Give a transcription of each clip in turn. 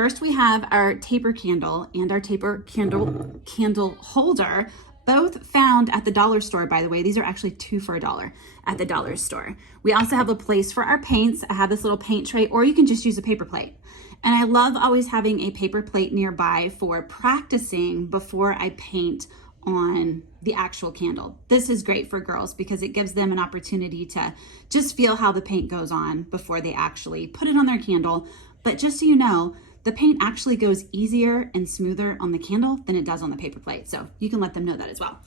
First, we have our taper candle and our taper candle holder, both found at the dollar store, by the way. These are actually 2 for $1 at the dollar store. We also have a place for our paints. I have this little paint tray, or you can just use a paper plate. And I love always having a paper plate nearby for practicing before I paint on the actual candle. This is great for girls because it gives them an opportunity to just feel how the paint goes on before they actually put it on their candle. But just so you know, the paint actually goes easier and smoother on the candle than it does on the paper plate. So you can let them know that as well.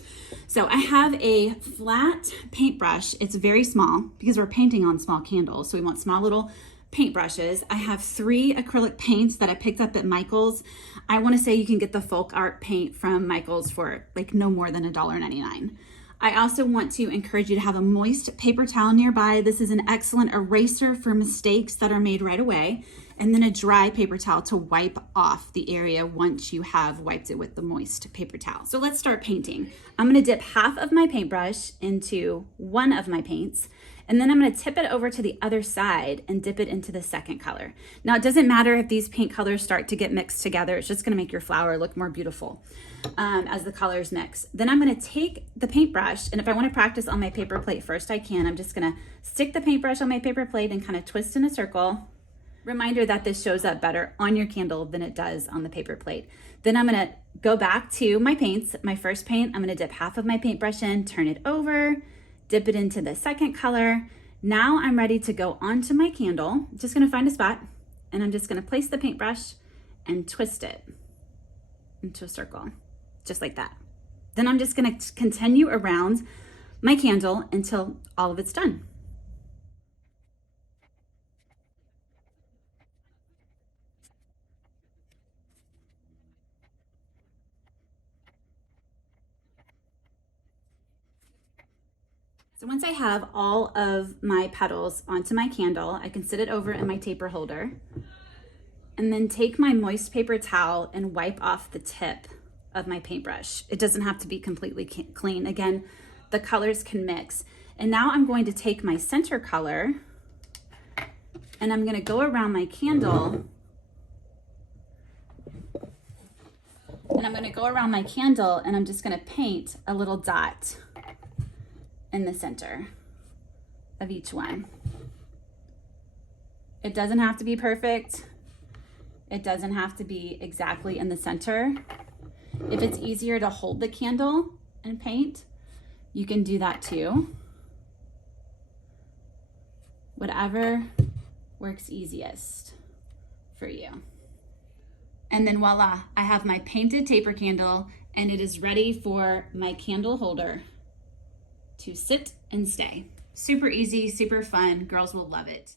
So I have a flat paintbrush. It's very small because we're painting on small candles. So we want small little paintbrushes. I have 3 acrylic paints that I picked up at Michael's. I want to say you can get the folk art paint from Michael's for like no more than $1.99. I also want to encourage you to have a moist paper towel nearby. This is an excellent eraser for mistakes that are made right away, and then a dry paper towel to wipe off the area once you have wiped it with the moist paper towel. So let's start painting. I'm going to dip half of my paintbrush into one of my paints, and then I'm going to tip it over to the other side and dip it into the second color. Now, it doesn't matter if these paint colors start to get mixed together. It's just going to make your flower look more beautiful as the colors mix. Then I'm going to take the paintbrush, and if I want to practice on my paper plate first, I can. I'm just going to stick the paintbrush on my paper plate and kind of twist in a circle. Reminder that this shows up better on your candle than it does on the paper plate. Then I'm going to go back to my paints. My first paint, I'm going to dip half of my paintbrush in, turn it over, dip it into the second color. Now I'm ready to go onto my candle. I'm just going to find a spot, and I'm just going to place the paintbrush and twist it into a circle, just like that. Then I'm just going to continue around my candle until all of it's done. So once I have all of my petals onto my candle, I can sit it over in my taper holder and then take my moist paper towel and wipe off the tip of my paintbrush. It doesn't have to be completely clean. Again, the colors can mix. And now I'm going to take my center color and I'm going to go around my candle, and I'm going to go around my candle and I'm just going to paint a little dot in the center of each one. It doesn't have to be perfect. It doesn't have to be exactly in the center. If it's easier to hold the candle and paint, you can do that too. Whatever works easiest for you. And then voila, I have my painted taper candle, and it is ready for my candle holder to sit and stay. Super easy, super fun. Girls will love it.